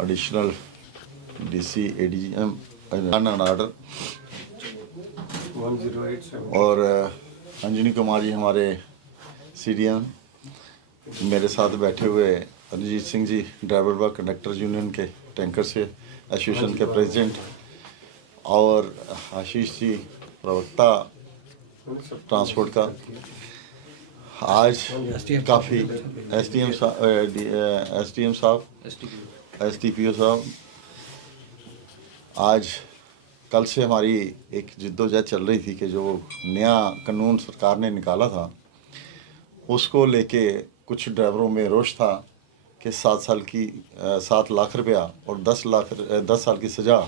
Additional DC ADM and order 1087 और अंजनी कुमार जी हमारे CDM, मेरे साथ बैठे हुए अरिजीत सिंह जी ड्राइवर व कंडक्टर यूनियन के टैंकर से एसोसिएशन के प्रेसिडेंट, और आशीष जी प्रवक्ता ट्रांसपोर्ट का। आज काफ़ी एसडीएम साहब, एसटीपीओ साहब, आज कल से हमारी एक जिद्दोजहद चल रही थी कि जो नया कानून सरकार ने निकाला था उसको लेके कुछ ड्राइवरों में रोष था कि 7 लाख रुपया और 10 साल की सज़ा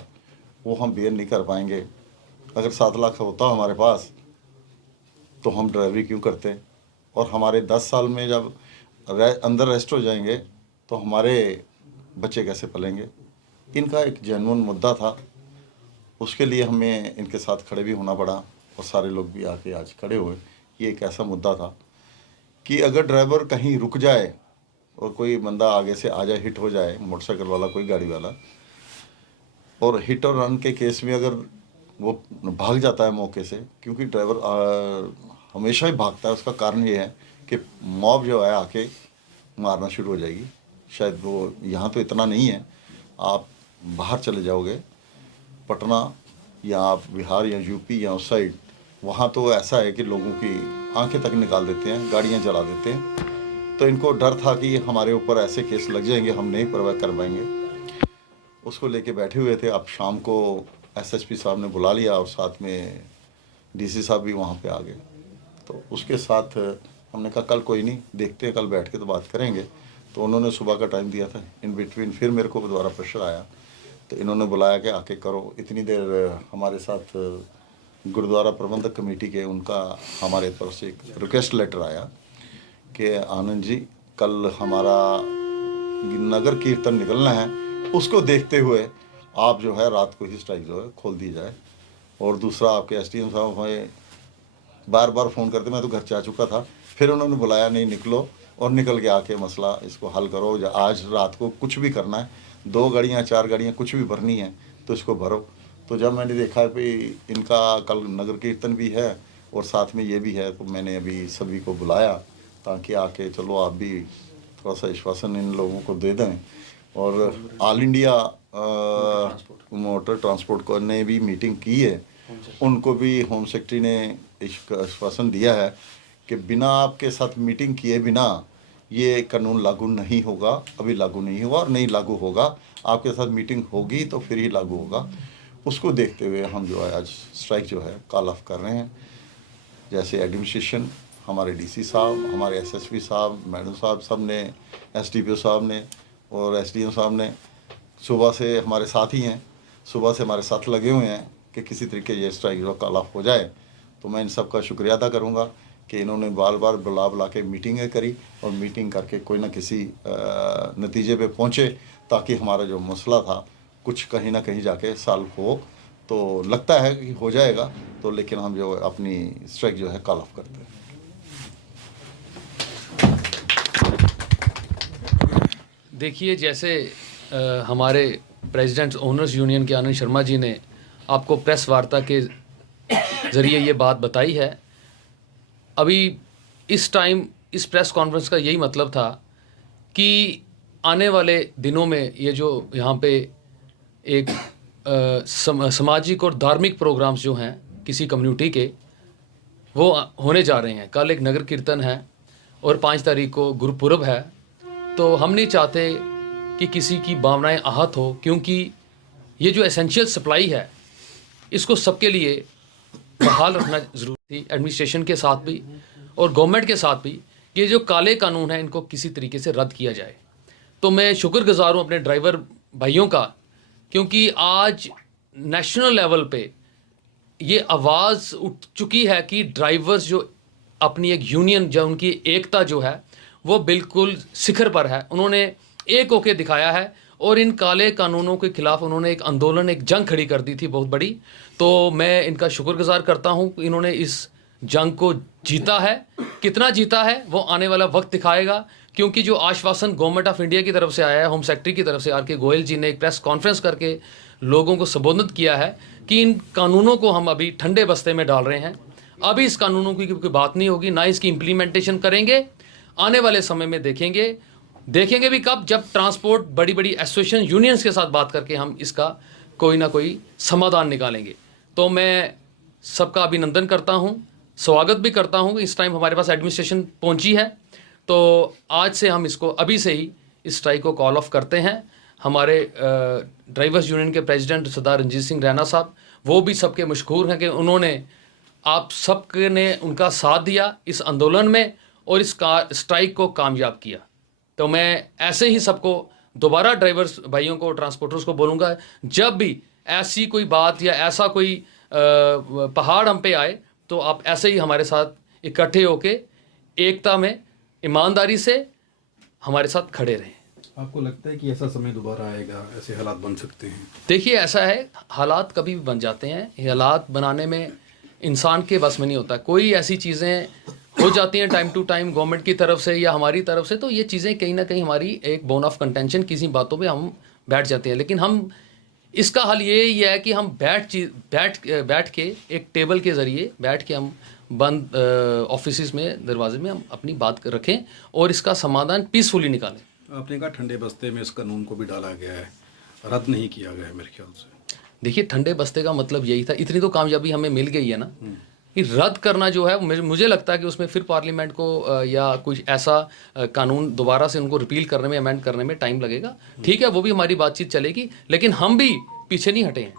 वो हम बेयर नहीं कर पाएंगे। अगर 7 लाख होता हमारे पास तो हम ड्राइवरी क्यों करते, और हमारे 10 साल में जब अंदर रेस्ट हो जाएंगे तो हमारे बच्चे कैसे पलेंगे। इनका एक जेन्युइन मुद्दा था, उसके लिए हमें इनके साथ खड़े भी होना पड़ा और सारे लोग भी आके आज खड़े हुए। ये एक ऐसा मुद्दा था कि अगर ड्राइवर कहीं रुक जाए और कोई बंदा आगे से आ जाए, हिट हो जाए, मोटरसाइकिल वाला कोई गाड़ी वाला, और हिट और रन के केस में अगर वो भाग जाता है मौके से, क्योंकि ड्राइवर हमेशा ही भागता है, उसका कारण ये है कि मॉब जो है आके मारना शुरू हो जाएगी। शायद वो यहाँ तो इतना नहीं है, आप बाहर चले जाओगे पटना या आप बिहार या यूपी या उस साइड, वहाँ तो ऐसा है कि लोगों की आंखें तक निकाल देते हैं, गाड़ियाँ जला देते हैं। तो इनको डर था कि हमारे ऊपर ऐसे केस लग जाएंगे, हम नहीं परवाह कर पाएंगे। उसको लेके बैठे हुए थे। अब शाम को एसएसपी साहब ने बुला लिया और साथ में डीसी साहब भी वहाँ पे आ गए। तो उसके साथ हमने कहा कल कोई नहीं, देखते हैं, कल बैठ के तो बात करेंगे। तो उन्होंने सुबह का टाइम दिया था। इन बिटवीन फिर मेरे को दोबारा प्रेशर आया, तो इन्होंने बुलाया कि आके करो। इतनी देर हमारे साथ गुरुद्वारा प्रबंधक कमेटी के उनका हमारे तरफ से एक रिक्वेस्ट लेटर आया कि आनंद जी कल हमारा नगर कीर्तन निकलना है, उसको देखते हुए आप जो है रात को ही स्ट्राइक जो है खोल दी जाए। और दूसरा, आपके एसडीएम साहब हमें बार बार फ़ोन करते, मैं तो घर जा चुका था, फिर उन्होंने बुलाया, नहीं निकलो और निकल के आके मसला इसको हल करो। आज रात को कुछ भी करना है, 2 गाड़ियाँ 4 गाड़ियाँ कुछ भी भरनी है तो इसको भरो। तो जब मैंने देखा कि इनका कल नगर कीर्तन भी है और साथ में ये भी है, तो मैंने अभी सभी को बुलाया ताकि आके चलो आप भी थोड़ा सा आश्वासन इन लोगों को दे दें। और ऑल इंडिया मोटर ट्रांसपोर्ट को ने भी मीटिंग की है, उनको भी होम सेक्रेटरी ने आश्वासन दिया है कि बिना आपके साथ मीटिंग किए बिना ये कानून लागू नहीं होगा। अभी लागू नहीं हुआ और नहीं लागू होगा, आपके साथ मीटिंग होगी तो फिर ही लागू होगा। उसको देखते हुए हम जो है आज स्ट्राइक जो है कॉल ऑफ कर रहे हैं। जैसे एडमिनिस्ट्रेशन, हमारे डीसी साहब, हमारे एसएसपी साहब, मैडम साहब, सब ने, एसडीपीओ साहब ने और एसडीएम साहब ने सुबह से हमारे साथ ही हैं, सुबह से हमारे साथ लगे हुए हैं कि किसी तरीके ये स्ट्राइक जो कॉल ऑफ हो जाए। तो मैं इन सब का शुक्रिया अदा करूँगा कि इन्होंने बार बार बुला के मीटिंगें करी और मीटिंग करके कोई ना किसी नतीजे पे पहुँचे, ताकि हमारा जो मसला था कुछ कहीं ना कहीं जाके सॉल्व हो। तो लगता है कि हो जाएगा, तो लेकिन हम जो अपनी स्ट्राइक जो है कॉल ऑफ करते हैं। देखिए, जैसे हमारे प्रेसिडेंट ओनर्स यूनियन के आनंद शर्मा जी ने आपको प्रेस वार्ता के ज़रिए ये बात बताई है। अभी इस टाइम इस प्रेस कॉन्फ्रेंस का यही मतलब था कि आने वाले दिनों में ये जो यहाँ पे एक सामाजिक और धार्मिक प्रोग्राम्स जो हैं किसी कम्युनिटी के, वो होने जा रहे हैं। कल एक नगर कीर्तन है और 5 तारीख को गुरुपुरब है। तो हम नहीं चाहते कि किसी की भावनाएं आहत हो, क्योंकि ये जो एसेंशियल सप्लाई है इसको सबके लिए बहाल रखना ज़रूरी थी, एडमिनिस्ट्रेशन के साथ भी और गवर्नमेंट के साथ भी। ये जो काले कानून हैं इनको किसी तरीके से रद्द किया जाए। तो मैं शुक्रगुजार हूँ अपने ड्राइवर भाइयों का, क्योंकि आज नेशनल लेवल पे ये आवाज़ उठ चुकी है कि ड्राइवर्स जो अपनी एक यूनियन, जो उनकी एकता जो है वो बिल्कुल शिखर पर है। उन्होंने एक होके दिखाया है और इन काले कानूनों के खिलाफ उन्होंने एक आंदोलन, एक जंग खड़ी कर दी थी बहुत बड़ी। तो मैं इनका शुक्रगुजार करता हूँ, इन्होंने इस जंग को जीता है। कितना जीता है वो आने वाला वक्त दिखाएगा, क्योंकि जो आश्वासन गवर्नमेंट ऑफ इंडिया की तरफ से आया है, होम सेक्रेटरी की तरफ से आर के गोयल जी ने एक प्रेस कॉन्फ्रेंस करके लोगों को संबोधित किया है कि इन कानूनों को हम अभी ठंडे बस्ते में डाल रहे हैं, अभी इस कानूनों की कोई बात नहीं होगी, ना इसकी इम्प्लीमेंटेशन करेंगे। आने वाले समय में देखेंगे भी कब, जब ट्रांसपोर्ट बड़ी बड़ी एसोसिएशन यूनियंस के साथ बात करके हम इसका कोई ना कोई समाधान निकालेंगे। तो मैं सबका अभिनंदन करता हूं, स्वागत भी करता हूं। इस टाइम हमारे पास एडमिनिस्ट्रेशन पहुंची है, तो आज से हम इसको अभी से ही इस स्ट्राइक को कॉल ऑफ करते हैं। हमारे ड्राइवर्स यूनियन के प्रेसिडेंट सरदार रंजीत सिंह रैना साहब, वो भी सबके मशहूर हैं कि उन्होंने आप सबके ने उनका साथ दिया इस आंदोलन में और इस स्ट्राइक को कामयाब किया। तो मैं ऐसे ही सबको दोबारा ड्राइवर्स भाइयों को, ट्रांसपोर्टर्स को बोलूँगा, जब भी ऐसी कोई बात या ऐसा कोई पहाड़ हम पे आए तो आप ऐसे ही हमारे साथ इकट्ठे होके एकता में ईमानदारी से हमारे साथ खड़े रहें। आपको लगता है कि ऐसा समय दोबारा आएगा, ऐसे हालात बन सकते हैं? देखिए, ऐसा है, हालात कभी भी बन जाते हैं, ये हालात बनाने में इंसान के बस में नहीं होता। कोई ऐसी चीज़ें हो जाती हैं टाइम टू टाइम गवर्नमेंट की तरफ से या हमारी तरफ से, तो ये चीज़ें कहीं ना कहीं हमारी एक बोन ऑफ कंटेंशन, किसी बातों पे हम बैठ जाते हैं। लेकिन हम इसका हल ये है कि हम बैठ के एक टेबल के ज़रिए बैठ के हम बंद ऑफिस में, दरवाजे में हम अपनी बात रखें और इसका समाधान पीसफुली निकालें। आपने कहा ठंडे बस्ते में इस कानून को भी डाला गया है, रद्द नहीं किया गया है मेरे ख्याल से। देखिए, ठंडे बस्ते का मतलब यही था, इतनी तो कामयाबी हमें मिल गई है ना कि रद्द करना जो है, मुझे लगता है कि उसमें फिर पार्लियामेंट को या कुछ ऐसा कानून दोबारा से उनको रिपील करने में, अमेंड करने में टाइम लगेगा। ठीक है, वो भी हमारी बातचीत चलेगी, लेकिन हम भी पीछे नहीं हटे हैं।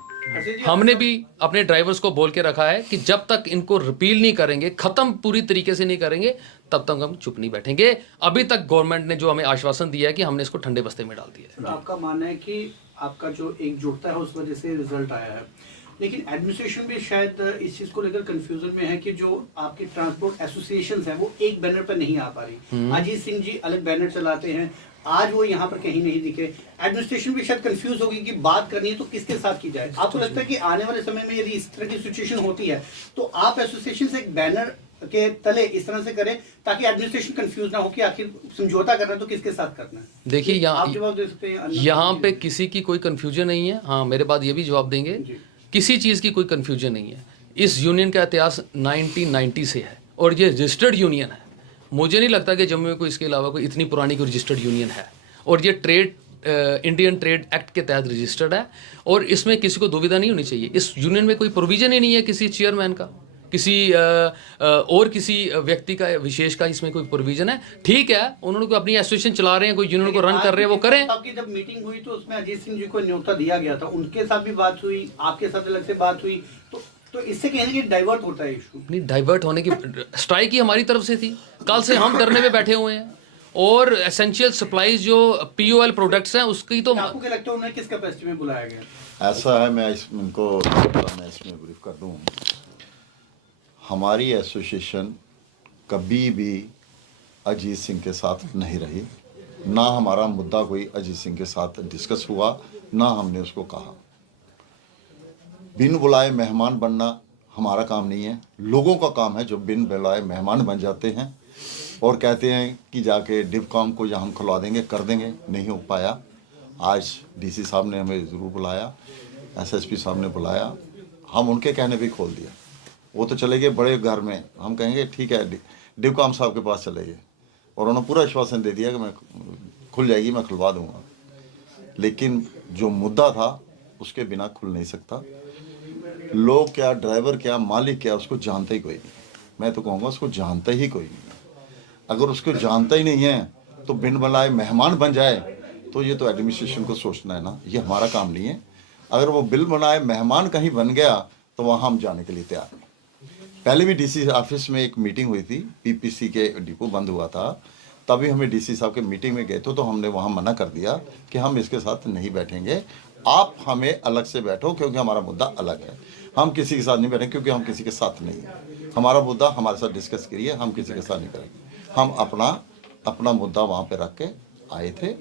हमने भी अपने ड्राइवर्स को बोल के रखा है कि जब तक इनको रिपील नहीं करेंगे, ख़त्म पूरी तरीके से नहीं करेंगे, तब तक हम चुप नहीं बैठेंगे। अभी तक गवर्नमेंट ने जो हमें आश्वासन दिया है कि हमने इसको ठंडे बस्ते में डाल दिया है। आपका मानना है कि आपका जो एकजुटता है उस वजह से रिजल्ट आया है, लेकिन एडमिनिस्ट्रेशन भी शायद इस चीज को लेकर कंफ्यूजन में है कि जो आपकी ट्रांसपोर्ट एसोसिएशंस हैं वो एक बैनर पर नहीं आ पा रही। अजीत सिंह जी अलग बैनर चलाते हैं, आज वो यहाँ पर कहीं नहीं दिखे। एडमिनिस्ट्रेशन भी शायद कंफ्यूज होगी कि बात करनी है तो किसके साथ की जाए। आपको लगता है कि आने वाले समय में यदि इस तरह की सिचुएशन होती है तो आप एसोसिएशन से एक बैनर के तले इस तरह से करें ताकि एडमिनिस्ट्रेशन कंफ्यूज ना हो कि आखिर समझौता करना है तो किसके साथ करना है? देखिए, यहाँ पे किसी की कोई कंफ्यूजन नहीं है। हाँ, मेरे बाद ये भी जवाब देंगे, किसी चीज़ की कोई कंफ्यूजन नहीं है। इस यूनियन का इतिहास 1990 से है और ये रजिस्टर्ड यूनियन है। मुझे नहीं लगता कि जम्मू में कोई इसके अलावा कोई इतनी पुरानी कोई रजिस्टर्ड यूनियन है, और ये इंडियन ट्रेड एक्ट के तहत रजिस्टर्ड है और इसमें किसी को दुविधा नहीं होनी चाहिए। इस यूनियन में कोई प्रोविजन ही नहीं है किसी चेयरमैन का, किसी और किसी व्यक्ति का विशेष का इसमें कोई प्रोविजन है। ठीक है, उन्होंने कोई अपनी एसोसिएशन चला रहे हैं, कोई यूनियन को रन कर रहे हैं, वो करें। आपकी जब मीटिंग हुई तो उसमें अजीत सिंह जी को न्योता दिया गया था, उनके साथ भी बात हुई, आपके साथ अलग से बात हुई, तो इससे कहने की डाइवर्ट होता है इशू। नहीं, डाइवर्ट होने की स्ट्राइक ही हमारी तरफ से थी। कल से हम धरने में बैठे हुए हैं और एसेंशियल सप्लाईज जो POL प्रोडक्ट्स हैं उसकी तो आपको क्या लगता है उन्हें किस कैपेसिटी में बुलाया गया? ऐसा है, मैं इसमें ब्रीफ कर दूं। हमारी एसोसिएशन कभी भी अजीत सिंह के साथ नहीं रही, ना हमारा मुद्दा कोई अजीत सिंह के साथ डिस्कस हुआ, ना हमने उसको कहा। बिन बुलाए मेहमान बनना हमारा काम नहीं है, लोगों का काम है जो बिन बुलाए मेहमान बन जाते हैं और कहते हैं कि जाके डिवकॉम को जहाँ हम खुलवा देंगे कर देंगे। नहीं हो पाया। आज DC साहब ने हमें ज़रूर बुलाया, SSP साहब ने बुलाया, हम उनके कहने भी खोल दिया। वो तो चले गए बड़े घर में, हम कहेंगे ठीक है डिवकॉम साहब के पास चले गए और उन्होंने पूरा आश्वासन दे दिया कि मैं खुल जाएगी, मैं खुलवा दूँगा। लेकिन जो मुद्दा था उसके बिना खुल नहीं सकता। लोग क्या, ड्राइवर क्या, मालिक क्या, उसको जानता ही कोई नहीं। मैं तो कहूँगा उसको जानता ही कोई नहीं। अगर उसको जानता ही नहीं है तो बिन बुलाए मेहमान बन जाए तो ये तो एडमिनिस्ट्रेशन को सोचना है ना, ये हमारा काम नहीं है। अगर वो बिल बनाए मेहमान कहीं बन गया तो वहाँ हम जाने के लिए तैयार नहीं। पहले भी DC ऑफिस में एक मीटिंग हुई थी, PPC के डिपो बंद हुआ था, तभी हमें DC साहब के मीटिंग में गए तो हमने वहाँ मना कर दिया कि हम इसके साथ नहीं बैठेंगे, आप हमें अलग से बैठो क्योंकि हमारा मुद्दा अलग है। हम किसी के साथ नहीं बैठेंगे क्योंकि हम किसी के साथ नहीं हैं। हमारा मुद्दा हमारे साथ डिस्कस करिए, हम किसी के साथ नहीं करेंगे। हम अपना मुद्दा वहाँ पे रख के आए थे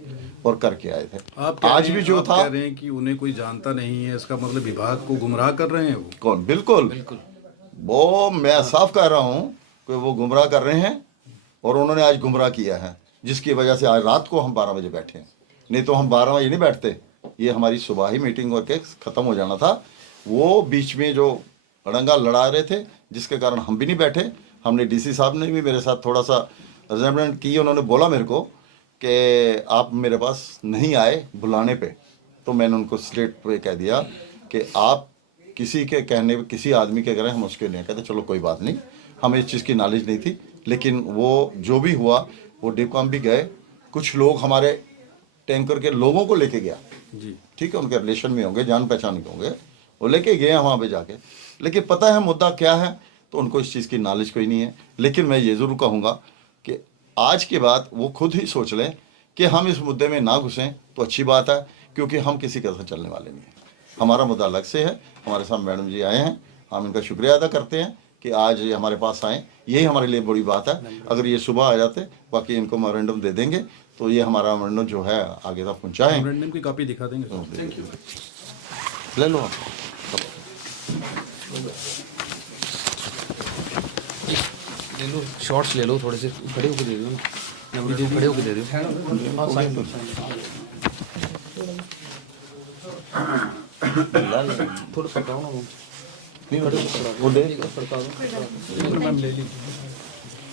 और करके आए थे। आप आज भी जो था, कह रहे हैं कि उन्हें कोई जानता नहीं है, इसका मतलब विभाग को गुमराह कर रहे हैं वो। कौन? बिल्कुल वो मैं साफ कह रहा हूँ कि वो गुमराह कर रहे हैं और उन्होंने आज गुमराह किया है, जिसकी वजह से आज रात को हम 12 बजे बैठे हैं। नहीं तो हम 12 बजे नहीं बैठते, ये हमारी सुबह ही मीटिंग होकर ख़त्म हो जाना था। वो बीच में जो अड़ंगा लड़ा रहे थे जिसके कारण हम भी नहीं बैठे। हमने डीसी साहब ने भी मेरे साथ थोड़ा सा रिजेंटमेंट की, उन्होंने बोला मेरे को कि आप मेरे पास नहीं आए बुलाने पे, तो मैंने उनको स्ट्रेट पे कह दिया कि आप किसी के कहने पे किसी आदमी के करें हम उसके नहीं कहते। चलो कोई बात नहीं, हमें इस चीज़ की नॉलेज नहीं थी, लेकिन वो जो भी हुआ वो डिपकॉम भी गए, कुछ लोग हमारे टैंकर के लोगों को लेके गया जी, ठीक है, उनके रिलेशन में होंगे, जान पहचान के होंगे, वो लेके गए हैं वहाँ पे जाके। लेकिन पता है मुद्दा क्या है, तो उनको इस चीज़ की नॉलेज कोई नहीं है। लेकिन मैं ये ज़रूर कहूँगा कि आज के बाद वो खुद ही सोच लें कि हम इस मुद्दे में ना घुसें तो अच्छी बात है, क्योंकि हम किसी के साथ चलने वाले नहीं हैं। हमारा मुद्दा अलग से है। हमारे साथ मैडम जी आए हैं, हम इनका शुक्रिया अदा करते हैं कि आज ये हमारे पास आए, यही हमारे लिए बड़ी बात है। अगर ये सुबह आ जाते, बाकी इनको मेमोरेंडम दे देंगे, तो ये हमारा मेमोरेंडम जो है आगे तक पहुँचाएँ। मेमोरेंडम की कॉपी दिखा देंगे सर। Thank you. ले लो आप। ले लो शॉर्ट्स ले लो, थोड़े से खड़े होकर दे दो ना, खड़े होकर दे दो। थोड़ा पकड़ाओ ना नहीं वो दे मैम, ले लीजिए।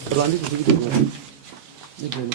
किसी भी दे दो। एक ले लो।